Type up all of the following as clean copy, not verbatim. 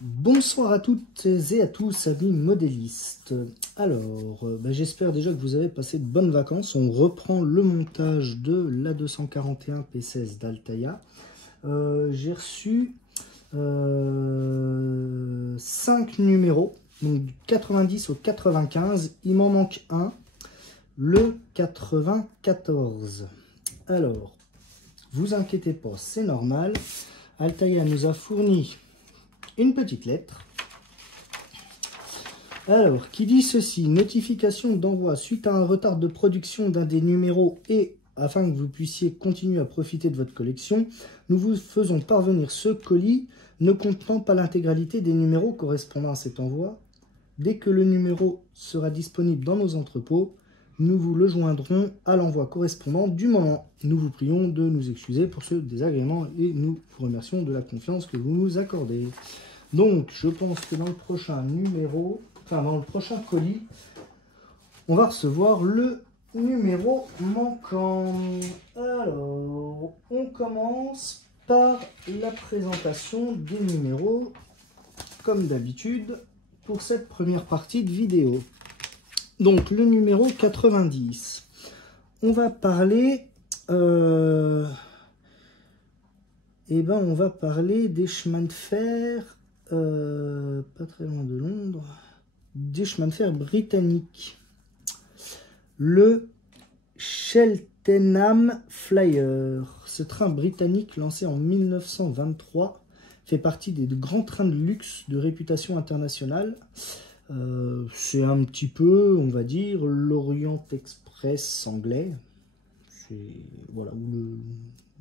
Bonsoir à toutes et à tous, amis modélistes. Alors, j'espère déjà que vous avez passé de bonnes vacances. On reprend le montage de l'A241 P16 d'Altaïa. J'ai reçu 5 numéros, donc du 90 au 95. Il m'en manque un, le 94. Alors, vous inquiétez pas, c'est normal. Altaïa nous a fourni une petite lettre. Alors, qui dit ceci: notification d'envoi suite à un retard de production d'un des numéros et afin que vous puissiez continuer à profiter de votre collection, nous vous faisons parvenir ce colis ne contenant pas l'intégralité des numéros correspondant à cet envoi. Dès que le numéro sera disponible dans nos entrepôts, nous vous le joindrons à l'envoi correspondant du moment. Nous vous prions de nous excuser pour ce désagrément et nous vous remercions de la confiance que vous nous accordez. Donc, je pense que dans le prochain numéro, enfin dans le prochain colis, on va recevoir le numéro manquant. Alors, on commence par la présentation des numéros, comme d'habitude, pour cette première partie de vidéo. Donc, le numéro 90. On va parler... on va parler des chemins de fer... pas très loin de Londres, des chemins de fer britanniques. Le Cheltenham Flyer, ce train britannique lancé en 1923, fait partie des grands trains de luxe de réputation internationale. C'est un petit peu, on va dire, l'Orient Express anglais. C'est voilà,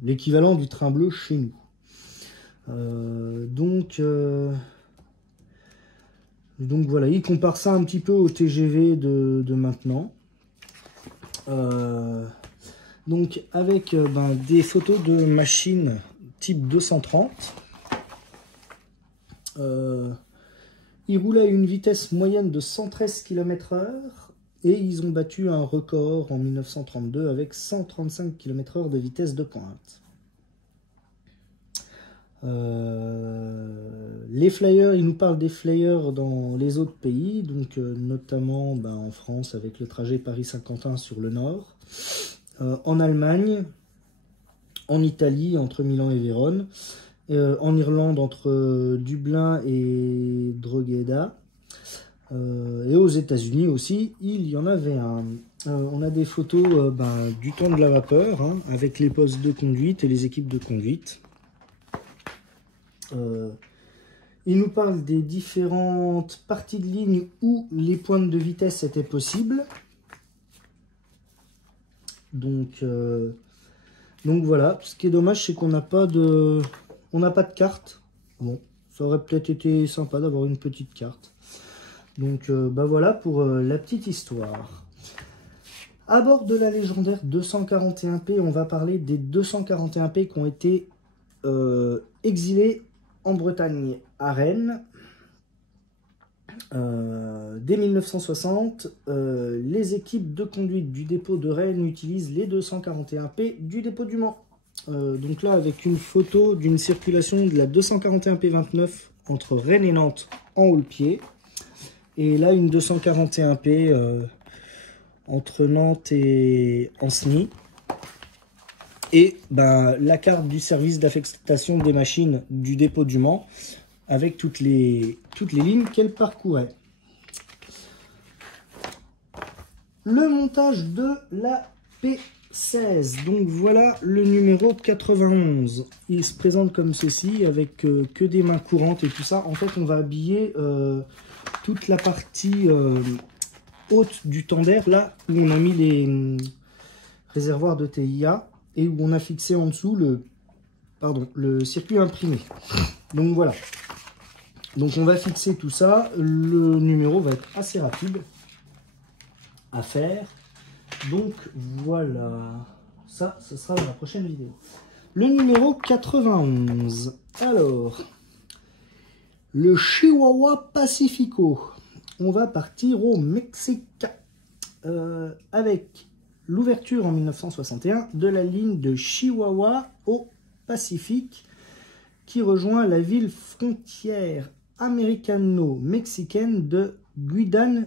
l'équivalent du train bleu chez nous. Donc voilà, il compare ça un petit peu au TGV de maintenant. Donc avec des photos de machines type 230. Ils roulaient à une vitesse moyenne de 113 km/h et ils ont battu un record en 1932 avec 135 km/h de vitesse de pointe. Les flyers, ils nous parlent des flyers dans les autres pays, donc notamment en France avec le trajet Paris-Saint-Quentin sur le nord, en Allemagne, en Italie entre Milan et Vérone, en Irlande entre Dublin et Drogheda, et aux États-Unis aussi, il y en avait un. On a des photos du temps de la vapeur, avec les postes de conduite et les équipes de conduite. Il nous parle des différentes parties de ligne où les pointes de vitesse étaient possibles. Donc voilà, ce qui est dommage, c'est qu'on n'a pas de carte. Bon, ça aurait peut-être été sympa d'avoir une petite carte. Donc voilà pour la petite histoire. À bord de la légendaire 241P, on va parler des 241P qui ont été exilés en Bretagne à Rennes. Dès 1960, les équipes de conduite du dépôt de Rennes utilisent les 241P du dépôt du Mans. Donc là, avec une photo d'une circulation de la 241P29 entre Rennes et Nantes en haut le pied. Et là, une 241P entre Nantes et Ancenis. Et la carte du service d'affectation des machines du dépôt du Mans avec toutes les lignes qu'elle parcourait. Le montage de la P16. Donc voilà le numéro 91. Il se présente comme ceci avec que des mains courantes et tout ça. En fait, on va habiller toute la partie haute du tender, là où on a mis les réservoirs de TIA et où on a fixé en dessous le circuit imprimé. Donc voilà. Donc on va fixer tout ça. Le numéro va être assez rapide à faire. Donc voilà. Ça, ce sera dans la prochaine vidéo. Le numéro 91. Alors, le Chihuahua Pacifico. On va partir au Mexique avec l'ouverture en 1961 de la ligne de Chihuahua au Pacifique qui rejoint la ville frontière américano-mexicaine de Guidan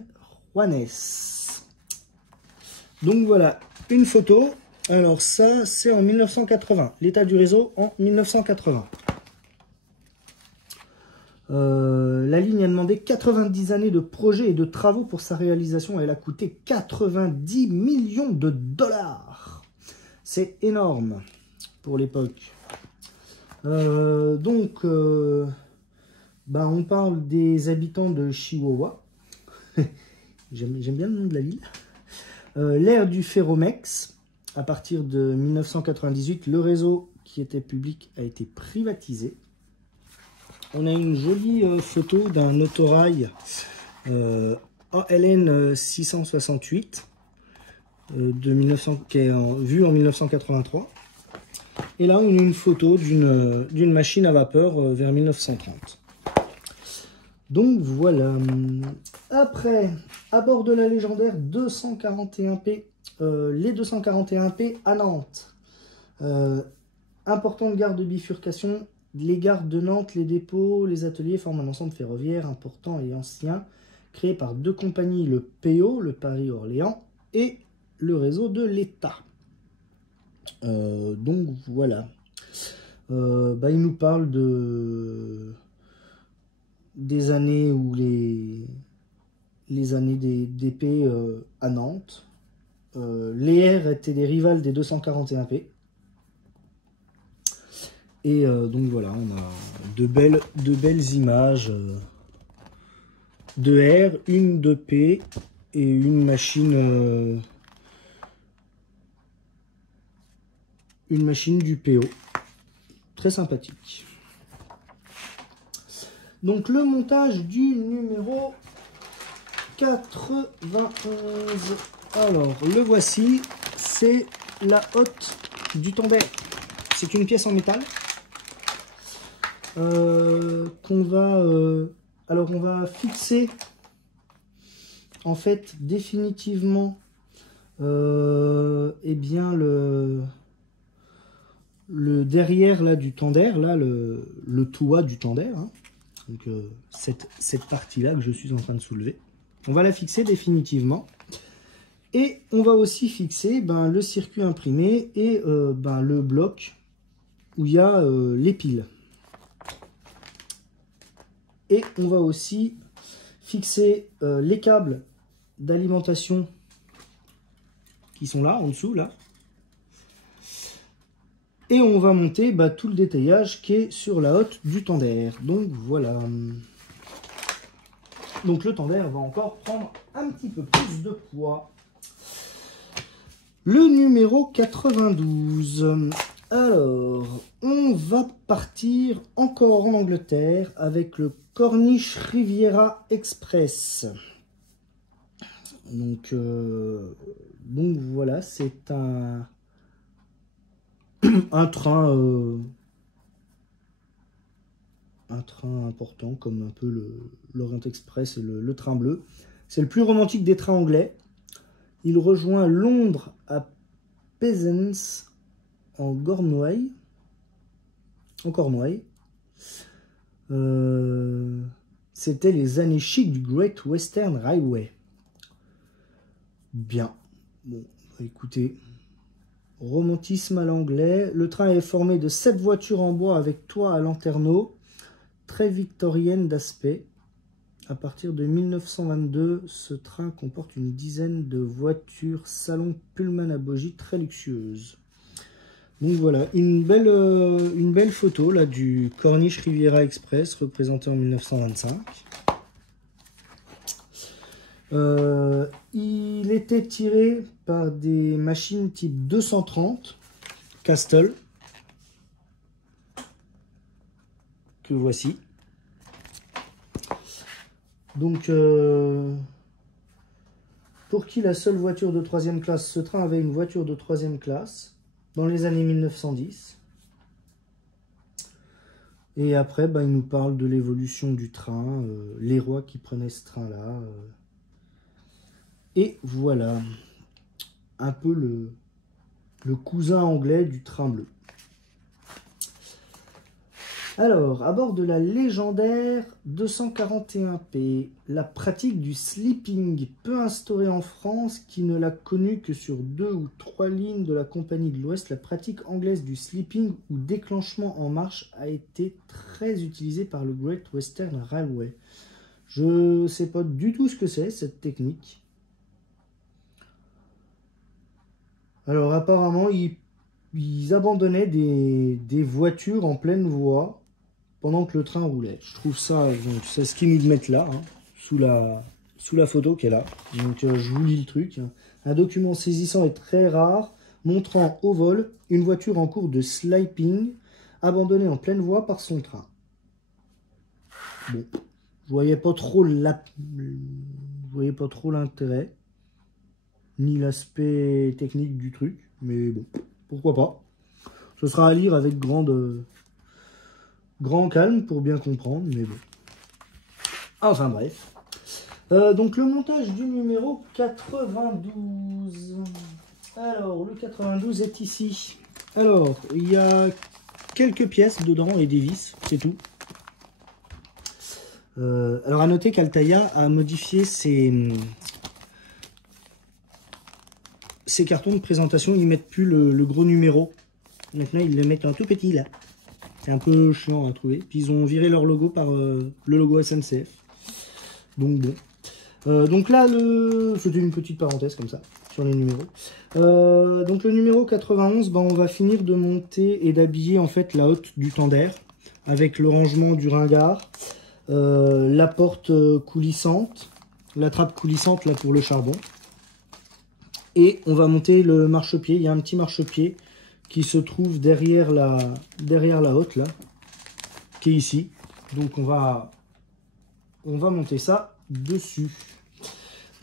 Juanes. Donc voilà, une photo. Alors ça, c'est en 1980. L'état du réseau en 1980. La ligne a demandé 90 années de projets et de travaux pour sa réalisation. Elle a coûté 90 millions de dollars. C'est énorme pour l'époque. On parle des habitants de Chihuahua. J'aime bien le nom de la ville. L'ère du Ferromex. À partir de 1998, le réseau qui était public a été privatisé. On a une jolie photo d'un autorail ALN 668 qui est vu en 1983. Et là, on a une photo d'une machine à vapeur vers 1930. Donc voilà. Après, à bord de la légendaire 241P, les 241P à Nantes. Importante gare de bifurcation. Les gares de Nantes, les dépôts, les ateliers forment un ensemble ferroviaire important et ancien, créé par deux compagnies, le PO, le Paris-Orléans, et le réseau de l'État. Donc voilà. Il nous parle des années où les années d'épée à Nantes. Les R étaient des rivales des 241P. Et donc voilà, on a de belles images de R, une de P et une machine du PO. Très sympathique. Donc le montage du numéro 91. Alors le voici, c'est la hotte du Tambay. C'est une pièce en métal. On va fixer en fait définitivement bien le derrière là du tender, là le toit du tender, hein. Donc cette partie là que je suis en train de soulever, on va la fixer définitivement. Et on va aussi fixer le circuit imprimé et le bloc où il y a les piles. Et on va aussi fixer les câbles d'alimentation qui sont là, en dessous, là. Et on va monter tout le détaillage qui est sur la hotte du tender. Donc voilà. Donc le tender va encore prendre un petit peu plus de poids. Le numéro 92. Alors, on va partir encore en Angleterre avec le Cornish Riviera Express. Donc voilà, c'est un train important comme un peu l'Orient Express et le train bleu. C'est le plus romantique des trains anglais. Il rejoint Londres à Penzance en Cornouailles. C'était les années chic du Great Western Railway. Bien. Bon, écoutez. Romantisme à l'anglais. Le train est formé de 7 voitures en bois avec toit à lanterneau. Très victorienne d'aspect. À partir de 1922, ce train comporte une dizaine de voitures salon Pullman à bogies très luxueuses. Donc voilà, une belle photo là du Cornish Riviera Express représenté en 1925. Il était tiré par des machines type 230 Castle que voici. Donc pour qui la seule voiture de 3e classe, ce train avait une voiture de 3e classe dans les années 1910. Et après, il nous parle de l'évolution du train, les rois qui prenaient ce train-là. Et voilà, un peu le cousin anglais du train bleu. Alors, à bord de la légendaire 241P, la pratique du sleeping, peu instaurée en France, qui ne l'a connue que sur 2 ou 3 lignes de la Compagnie de l'Ouest, la pratique anglaise du sleeping ou déclenchement en marche a été très utilisée par le Great Western Railway. Je ne sais pas du tout ce que c'est, cette technique. Alors, apparemment, ils abandonnaient des voitures en pleine voie pendant que le train roulait. Je trouve ça, c'est ce qu'ils nous mettent là, hein, sous la photo qui est là. Donc je vous lis le truc. Un document saisissant et très rare, montrant au vol une voiture en cours de sleeping, abandonnée en pleine voie par son train. Bon, je voyais pas trop l'intérêt, ni l'aspect technique du truc, mais bon, pourquoi pas. Ce sera à lire avec grand calme pour bien comprendre, mais bon. Enfin bref. Donc le montage du numéro 92. Alors, le 92 est ici. Alors, il y a quelques pièces dedans et des vis, c'est tout. Alors, à noter qu'Altaïa a modifié ses cartons de présentation. Ils ne mettent plus le gros numéro. Maintenant, ils le mettent un tout petit là. C'est un peu chiant à trouver. Puis ils ont viré leur logo par le logo SNCF. Donc bon. Donc là, c'était une petite parenthèse comme ça, sur les numéros. Donc le numéro 91, ben, on va finir de monter et d'habiller en fait la hotte du tender, avec le rangement du ringard, la porte coulissante, la trappe coulissante là pour le charbon. Et on va monter le marchepied. Il y a un petit marchepied qui se trouve derrière la hotte là, qui est ici. Donc on va monter ça dessus.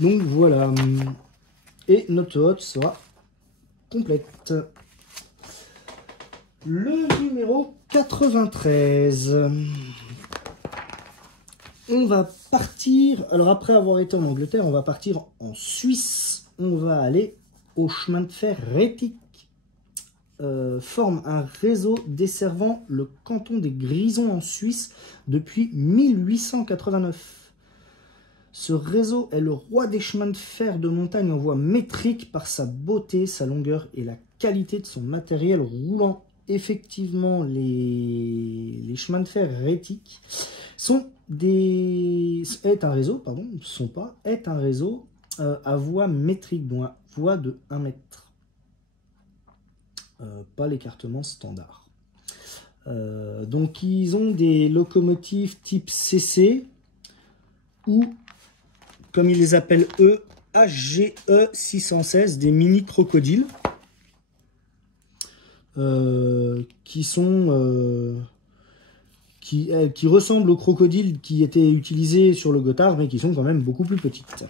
Donc voilà. Et notre hotte sera complète. Le numéro 93. On va partir. Alors après avoir été en Angleterre, on va partir en Suisse. On va aller au chemin de fer Rétic. Forme un réseau desservant le canton des Grisons en Suisse depuis 1889. Ce réseau est le roi des chemins de fer de montagne en voie métrique par sa beauté, sa longueur et la qualité de son matériel roulant. Effectivement, les chemins de fer Rétic est un réseau à voie métrique, donc à voie de 1 mètre. Pas l'écartement standard. Donc ils ont des locomotives type CC ou, comme ils les appellent eux, HGE 616, des mini crocodiles qui ressemblent aux crocodiles qui étaient utilisés sur le Gotthard, mais qui sont quand même beaucoup plus petites.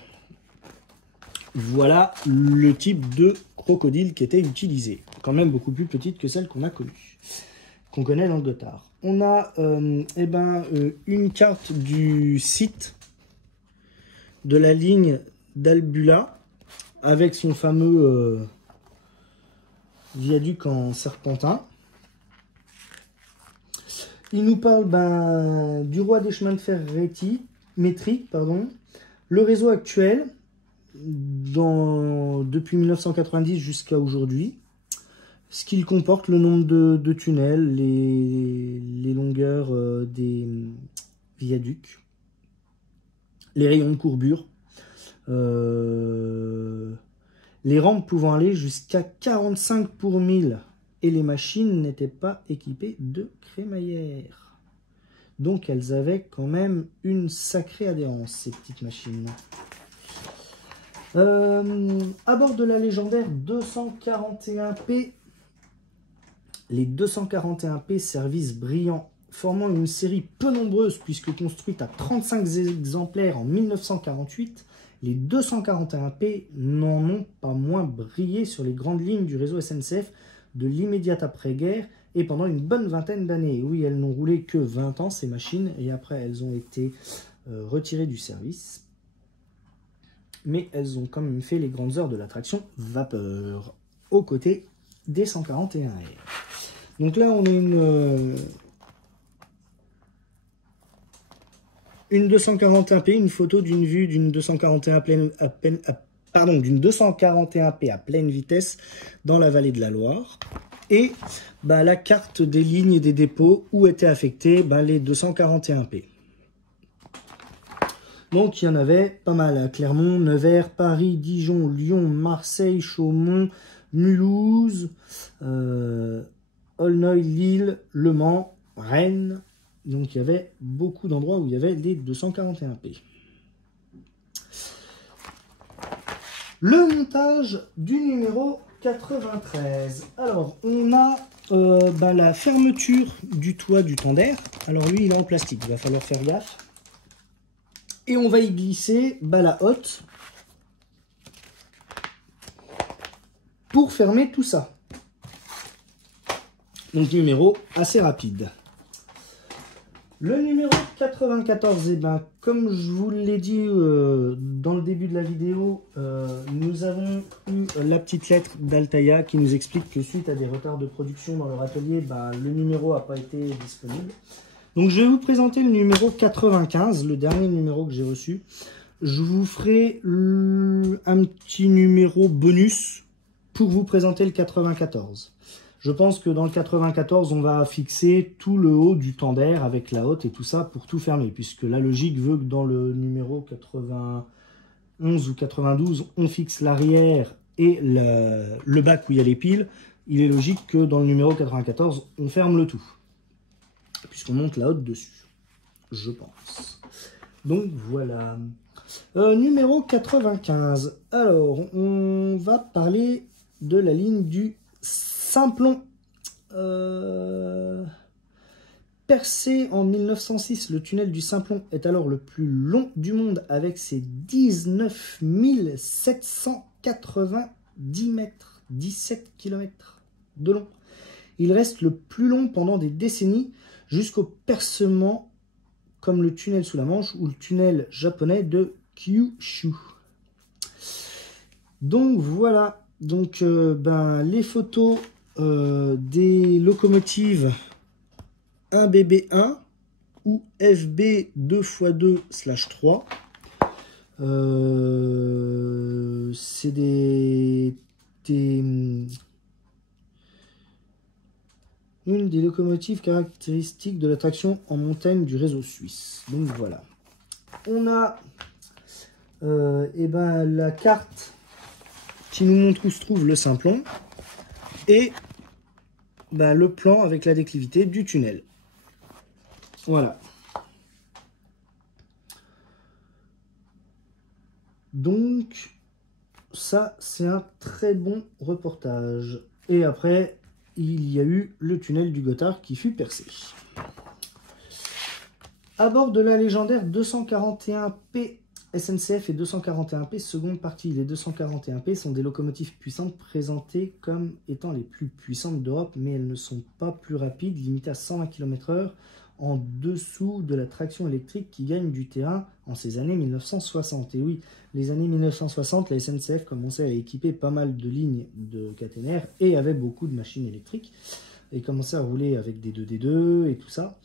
Voilà le type de crocodile qui était utilisé. Quand même beaucoup plus petite que celle qu'on a connue, qu'on connaît dans le Gotthard. On a une carte du site de la ligne d'Albula avec son fameux viaduc en serpentin. Il nous parle du roi des chemins de fer métrique, le réseau actuel depuis 1990 jusqu'à aujourd'hui, ce qu'il comporte, le nombre de tunnels, les longueurs des viaducs, les rayons de courbure, les rampes pouvant aller jusqu'à 45 pour 1000 et les machines n'étaient pas équipées de crémaillère. Donc elles avaient quand même une sacrée adhérence, ces petites machines. À bord de la légendaire 241P, les 241P service brillant, formant une série peu nombreuse puisque construite à 35 exemplaires en 1948, les 241P n'en ont pas moins brillé sur les grandes lignes du réseau SNCF de l'immédiate après-guerre et pendant une bonne vingtaine d'années. Oui, elles n'ont roulé que 20 ans ces machines et après elles ont été retirées du service. Mais elles ont quand même fait les grandes heures de la traction vapeur, aux côtés des 141R. Donc là, on a une 241p, une photo d'une vue d'une 241p à pleine vitesse dans la vallée de la Loire. Et bah, la carte des lignes et des dépôts où étaient affectés les 241p. Donc il y en avait pas mal à Clermont, Nevers, Paris, Dijon, Lyon, Marseille, Chaumont, Mulhouse, Aulnoy, Lille, Le Mans, Rennes. Donc il y avait beaucoup d'endroits où il y avait des 241p. Le montage du numéro 93. Alors on a la fermeture du toit du tender. Alors lui il est en plastique, il va falloir faire gaffe. Et on va y glisser la hotte pour fermer tout ça. Donc numéro assez rapide. Le numéro 94, comme je vous l'ai dit dans le début de la vidéo, nous avons eu la petite lettre d'Altaïa qui nous explique que suite à des retards de production dans leur atelier, le numéro n'a pas été disponible. Donc je vais vous présenter le numéro 95, le dernier numéro que j'ai reçu. Je vous ferai un petit numéro bonus pour vous présenter le 94. Je pense que dans le 94, on va fixer tout le haut du tender avec la hotte et tout ça pour tout fermer. Puisque la logique veut que dans le numéro 91 ou 92, on fixe l'arrière et le bac où il y a les piles. Il est logique que dans le numéro 94, on ferme le tout. Puisqu'on monte la hotte dessus, je pense. Donc voilà. Numéro 95. Alors, on va parler de la ligne du Simplon. Percé en 1906, le tunnel du Simplon est alors le plus long du monde avec ses 19 790 mètres, 17 km de long. Il reste le plus long pendant des décennies jusqu'au percement comme le tunnel sous la Manche ou le tunnel japonais de Kyushu. Donc voilà, donc les photos des locomotives 1BB1 ou FB 2x2/3. C'est une des locomotives caractéristiques de la traction en montagne du réseau suisse. Donc voilà. On a la carte qui nous montre où se trouve le Simplon et le plan avec la déclivité du tunnel. Voilà. Donc ça c'est un très bon reportage. Et après il y a eu le tunnel du Gothard qui fut percé. À bord de la légendaire 241P SNCF et 241P seconde partie. Les 241P sont des locomotives puissantes présentées comme étant les plus puissantes d'Europe, mais elles ne sont pas plus rapides, limitées à 120 km/h, en dessous de la traction électrique qui gagne du terrain en ces années 1960. Et oui, les années 1960, la SNCF commençait à équiper pas mal de lignes de caténaires et avait beaucoup de machines électriques et commençait à rouler avec des 2D2 et tout ça.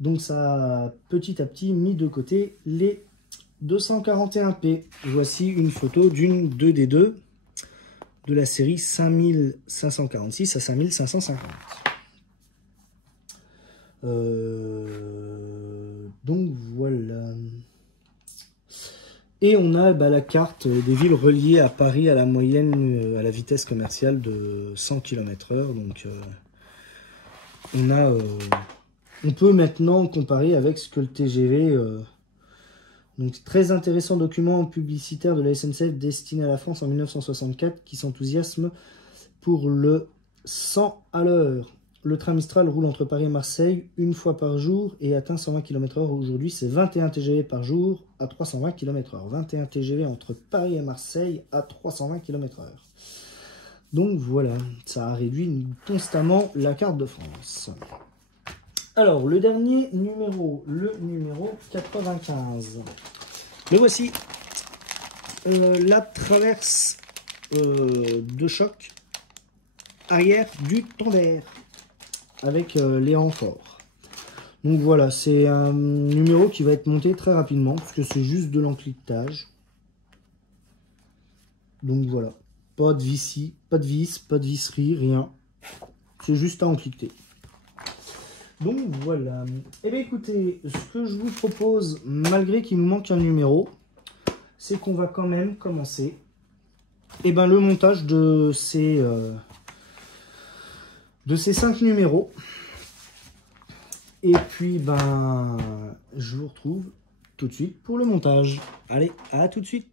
Donc ça a petit à petit mis de côté les 241P. Voici une photo d'une 2D2 de la série 5546 à 5550. Donc voilà. Et on a la carte des villes reliées à Paris à la moyenne, à la vitesse commerciale de 100 km/h. Donc on peut maintenant comparer avec ce que le TGV... Donc, très intéressant document publicitaire de la SNCF destiné à la France en 1964 qui s'enthousiasme pour le 100 à l'heure. Le train Mistral roule entre Paris et Marseille une fois par jour et atteint 120 km/h. Aujourd'hui, c'est 21 TGV par jour à 320 km/h. 21 TGV entre Paris et Marseille à 320 km/h. Donc voilà, ça a réduit constamment la carte de France. Alors, le dernier numéro, le numéro 95. Le voici. La traverse de choc arrière du tender avec les renforts. Donc voilà, c'est un numéro qui va être monté très rapidement, parce que c'est juste de l'encliquetage. Donc voilà, pas de vis, pas de visserie, rien. C'est juste à encliqueter. Donc voilà. Et bien écoutez, ce que je vous propose, malgré qu'il nous manque un numéro, c'est qu'on va quand même commencer le montage de ces 5 numéros. Et puis je vous retrouve tout de suite pour le montage. Allez, à tout de suite.